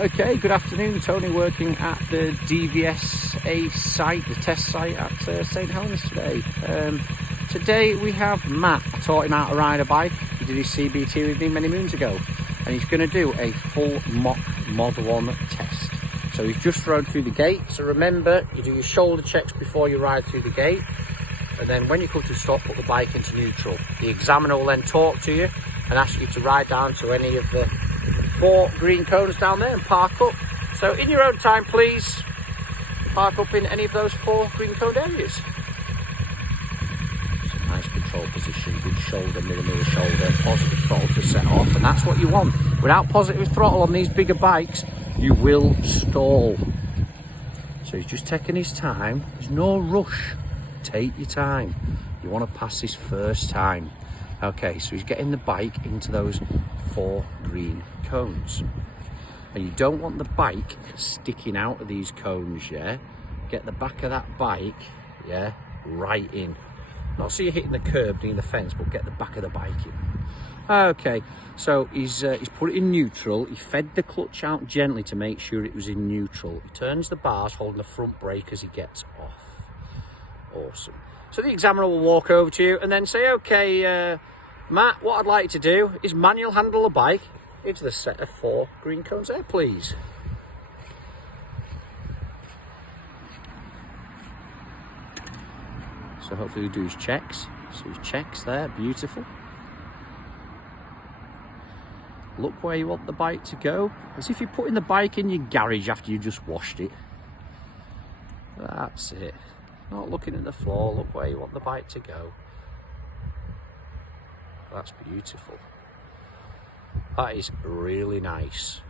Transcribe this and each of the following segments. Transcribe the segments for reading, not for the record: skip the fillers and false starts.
Okay, good afternoon. Tony working at the DVSA site, the test site at St Helens today. Today we have Matt. I taught him how to ride a bike. He did his CBT with me many moons ago, and he's going to do a full mock Mod 1 test. So he's just rode through the gate. So remember, you do your shoulder checks before you ride through the gate, and then when you come to a stop, put the bike into neutral. The examiner will then talk to you and ask you to ride down to any of the 4 green cones down there and park up. So in your own time, please park up in any of those 4 green cone areas. Some nice control position, good shoulder, mirror shoulder, positive throttle to set off, and that's what you want. Without positive throttle on these bigger bikes, you will stall. So he's just taking his time. There's no rush. Take your time. You want to pass this first time. Okay, so he's getting the bike into those 4 green cones, and you don't want the bike sticking out of these cones. Yeah, get the back of that bike, yeah, right in, not so you're hitting the curb near the fence, but get the back of the bike in. Okay, so he's put it in neutral. He fed the clutch out gently to make sure it was in neutral. He turns the bars, holding the front brake as he gets off. Awesome. So the examiner will walk over to you and then say, okay, Matt, what I'd like to do is manual handle the bike into the set of 4 green cones there, please. So hopefully we do his checks. So his checks there, beautiful. Look where you want the bike to go, as if you're putting the bike in your garage after you just washed it. That's it. Not looking at the floor, look where you want the bike to go. That's beautiful. That is really nice.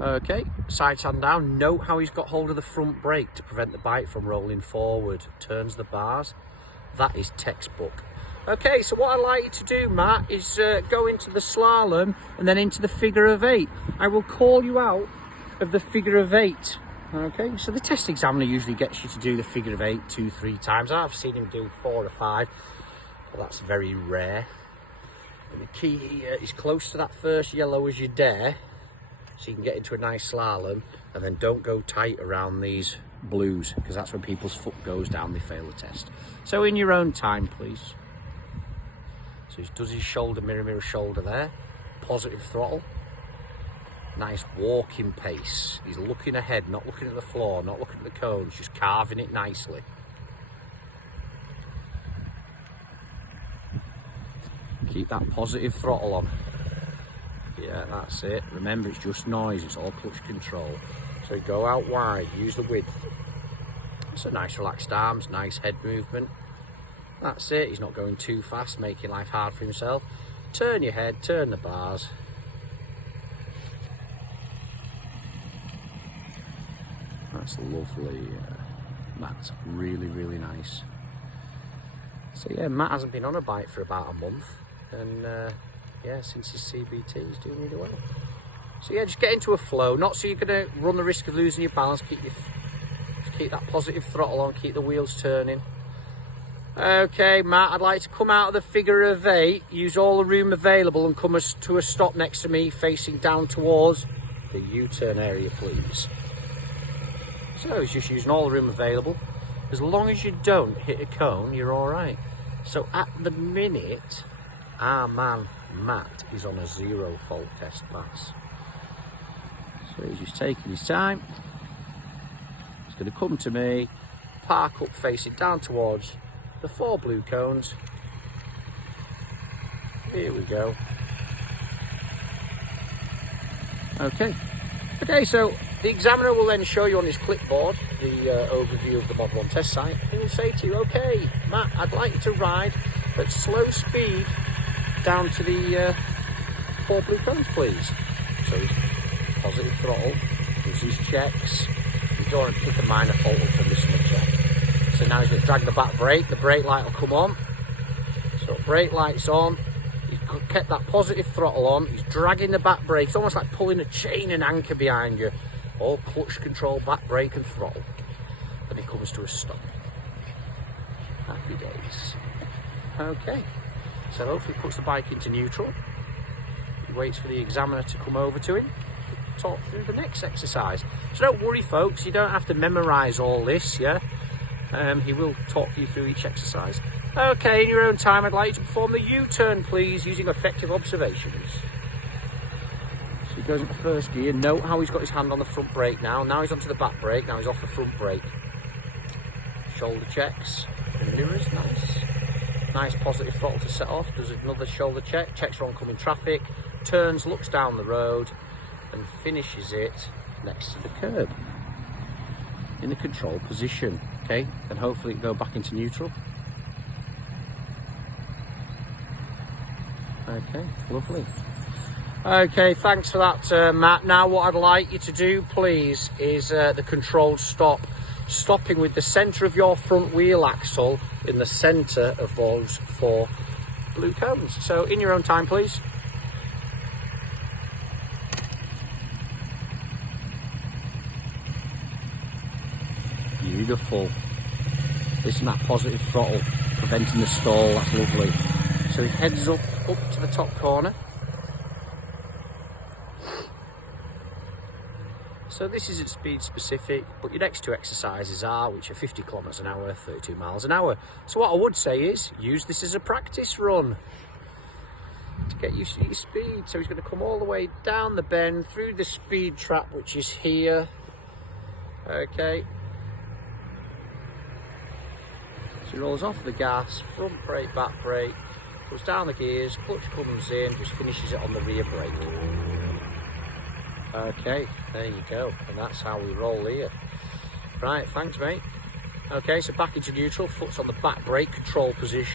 Okay, side hand down. Note how he's got hold of the front brake to prevent the bike from rolling forward. Turns the bars. That is textbook. Okay, so what I'd like you to do, Matt, is go into the slalom and then into the figure of 8. I will call you out of the figure of 8. Okay, so the test examiner usually gets you to do the figure of 8 2-3 times. I've seen him do 4 or 5, but that's very rare. And the key here is close to that first yellow as you dare, so you can get into a nice slalom, and then don't go tight around these blues, because that's when people's foot goes down, they fail the test. So in your own time, please. So he does his shoulder, mirror shoulder there, positive throttle. Nice walking pace. He's looking ahead, not looking at the floor, not looking at the cones, just carving it nicely. Keep that positive throttle on. Yeah, that's it. Remember, it's just noise, it's all clutch control. So go out wide, use the width. So nice relaxed arms, nice head movement. That's it, he's not going too fast, making life hard for himself. Turn your head, turn the bars. That's lovely, Matt. Really, really nice. So yeah, Matt hasn't been on a bike for about a month, and yeah, since his CBT, he's doing really well. So yeah, just get into a flow. Not so you're going to run the risk of losing your balance. Keep that positive throttle on. Keep the wheels turning. Okay, Matt, I'd like to come out of the figure of 8, use all the room available, and come to a stop next to me, facing down towards the U-turn area, please. So he's just using all the room available. As long as you don't hit a cone, you're all right. So at the minute, our man Matt is on a 0 fault test pass. So he's just taking his time. He's going to come to me, park up, facing down towards the 4 blue cones. Here we go. Okay, so the examiner will then show you on his clipboard the overview of the Mod 1 test site. He will say to you, okay, Matt, I'd like you to ride at slow speed down to the 4 blue cones, please. So he's positive throttle, does his checks. You don't want to pick a minor fault up from this one check. So now he's going to drag the back brake, the brake light will come on. So brake light's on. He's kept that positive throttle on. He's dragging the back brake. It's almost like pulling a chain and anchor behind you. All clutch control, back brake and throttle. Then he comes to a stop. Happy days. Okay, so hopefully puts the bike into neutral. He waits for the examiner to come over to him, talk through the next exercise. So don't worry folks, you don't have to memorise all this, yeah? He will talk you through each exercise. Okay, in your own time, I'd like you to perform the U-turn, please, using effective observations. So he goes into first gear. Note how he's got his hand on the front brake now. Now he's onto the back brake. Now he's off the front brake. Shoulder checks. And mirrors, nice. Nice positive throttle to set off. Does another shoulder check. Checks for oncoming traffic. Turns, looks down the road, and finishes it next to the curb. In the control position. Okay, then hopefully it'll go back into neutral. Okay, lovely. Okay, thanks for that, Matt. Now what I'd like you to do, please, is the controlled stop. Stopping with the centre of your front wheel axle in the centre of those 4 blue cones. So in your own time, please. Beautiful. Listen, that positive throttle preventing the stall, that's lovely. So he heads up to the top corner. So this isn't speed specific, but your next 2 exercises are, which are 50 kilometres an hour, 32 miles an hour. So what I would say is, use this as a practice run to get used to your speed. So he's going to come all the way down the bend, through the speed trap, which is here. Okay. So he rolls off the gas, front brake, back brake, goes down the gears, clutch comes in, just finishes it on the rear brake. Okay, there you go, and that's how we roll here. Right, thanks mate. Okay, so back into neutral, foot's on the back brake, control position.